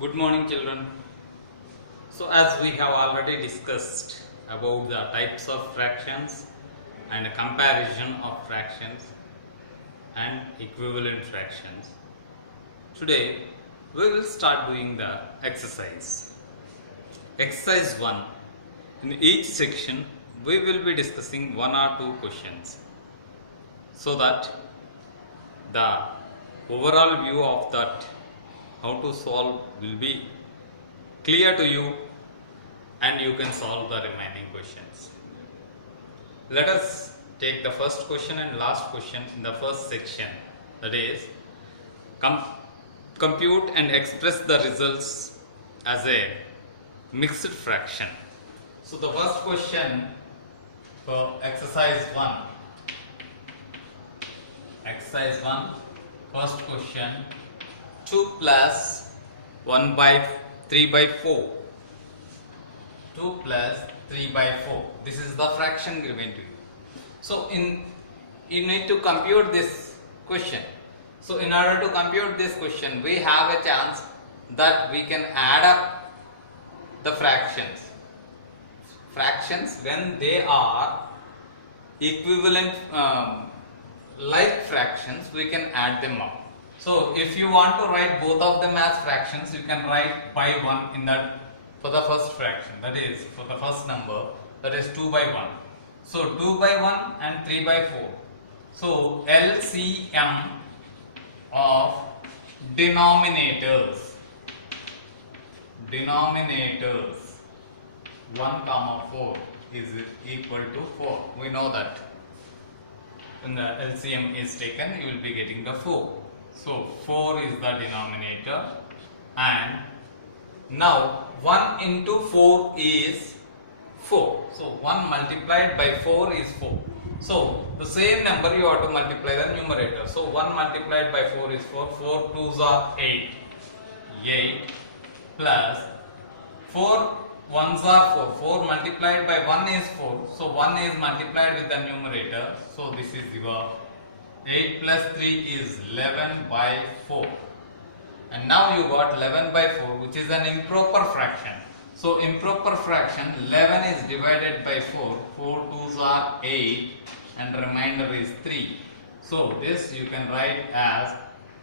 Good morning, children. So, as we have already discussed about the types of fractions and a comparison of fractions and equivalent fractions, today we will start doing the exercise. Exercise 1. In each section, we will be discussing one or two questions so that the overall view of that how to solve will be clear to you and you can solve the remaining questions. Let us take the first question and last question in the first section, that is compute and express the results as a mixed fraction. So the first question for exercise 1, first question, 2 plus 1 by 3 by 4. 2 plus 3 by 4. This is the fraction given to you. So you need to compute this question. So in order to compute this question, we have a chance that we can add up the fractions. Fractions when they are equivalent like fractions, we can add them up. So if you want to write both of them as fractions, you can write by 1 in that for the first fraction, that is for the first number, that is 2 by 1. So 2 by 1 and 3 by 4. So LCM of denominators 1 comma 4 is equal to 4. We know that when the LCM is taken, you will be getting the 4. So 4 is the denominator, and now 1 into 4 is 4. So 1 multiplied by 4 is 4. So the same number you have to multiply the numerator. So 1 multiplied by 4 is 4. 4 2s are 8. 8 plus 4 1s are 4. 4 multiplied by 1 is 4. So 1 is multiplied with the numerator. So this is your 8 plus 3 is 11 by 4. And now you got 11 by 4, which is an improper fraction. So improper fraction, 11 is divided by 4. 4 2s are 8 and remainder is 3. So this you can write as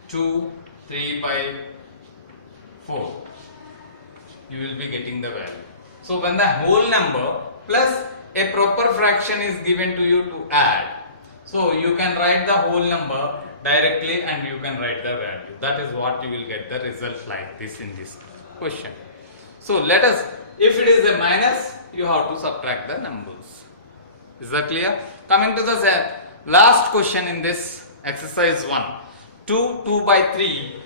2 3 by 4. You will be getting the value. So when the whole number plus a proper fraction is given to you to add, so you can write the whole number directly and you can write the value. That is what you will get the result like this in this question. So let us, if it is a minus, you have to subtract the numbers. Is that clear? Coming to the last question in this exercise 1. 2 by 3.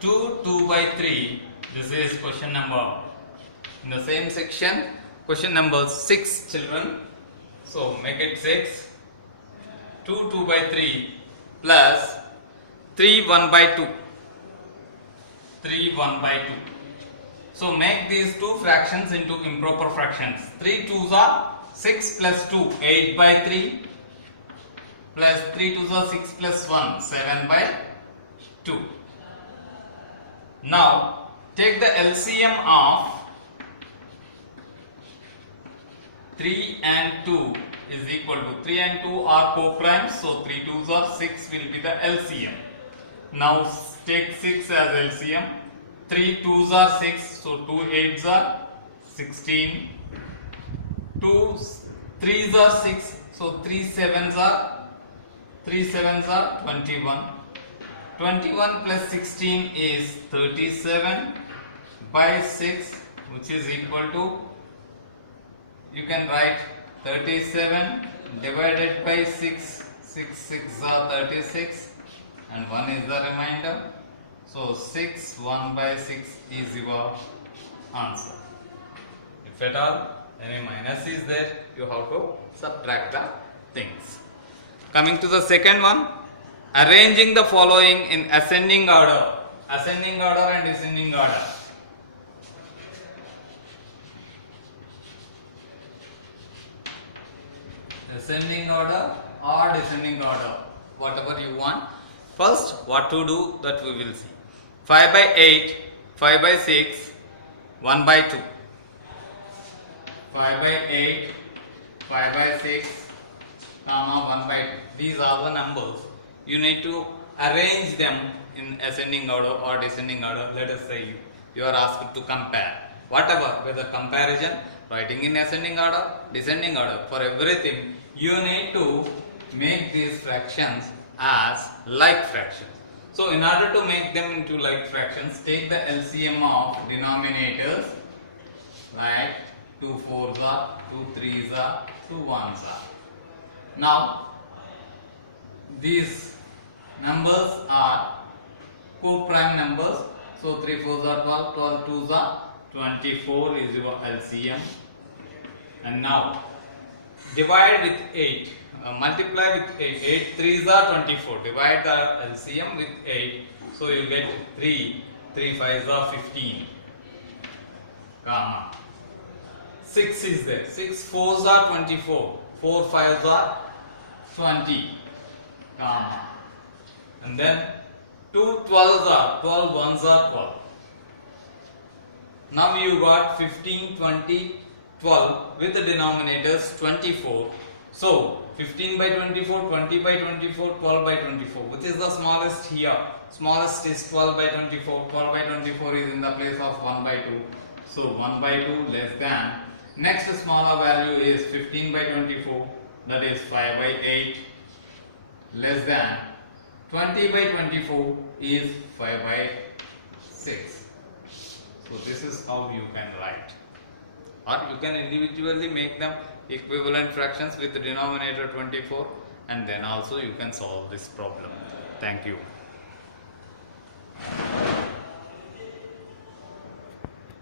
2 by 3. This is question number in the same section. Question number 6, children. So make it 6. 2 by 3 plus 3 1 by 2. 3 1 by 2. So make these two fractions into improper fractions. 3 2s are 6 plus 2, 8 by 3 plus 3 2s are 6 plus 1, 7 by 2. Now take the LCM of 3 and 2 is equal to 3 and 2 are co-primes, so 3 2s are 6 will be the LCM. Now take 6 as LCM. 3 2s are 6, so 2 8s are 16. 2 3s are 6, so 3 7s are 21. 21 plus 16 is 37 by 6, which is equal to, you can write 37 divided by 6. 6 6 are 36 and 1 is the remainder. So 6 1 by 6 is your answer. If at all any minus is there, you have to subtract the things. Coming to the second one, arranging the following in ascending order. Ascending order and descending order. Ascending order or descending order, whatever you want. First, what to do, that we will see. 5 by 8, 5 by 6, 1 by 2. 5 by 8, 5 by 6, comma 1 by 2. These are the numbers. You need to arrange them in ascending order or descending order. Let us say you are asked to compare. Whatever, whether comparison, writing in ascending order, descending order, for everything, you need to make these fractions as like fractions. So in order to make them into like fractions, take the LCM of denominators, like 2 4s are, 2 3s are, 2 1s are. Now these numbers are co-prime numbers. So 3 4s are 12, 12 2s are 24 is your LCM. And now divide with 8. Multiply with 8. 8 3s are 24. Divide the LCM with 8. So you get 3. 3 5s are 15. Comma. 6 is there. 6 4s are 24. 4 5s are 20. Comma. And then 2 12s are 12 1s are 12. Now you got 15, 20, 12 with the denominators 24. So 15 by 24, 20 by 24, 12 by 24. Which is the smallest here? Smallest is 12 by 24. 12 by 24 is in the place of 1 by 2. So 1 by 2 less than. Next smaller value is 15 by 24. That is 5 by 8 less than. 20 by 24 is 5 by 6. So this is how you can write. Or you can individually make them equivalent fractions with the denominator 24, and then also you can solve this problem. Thank you.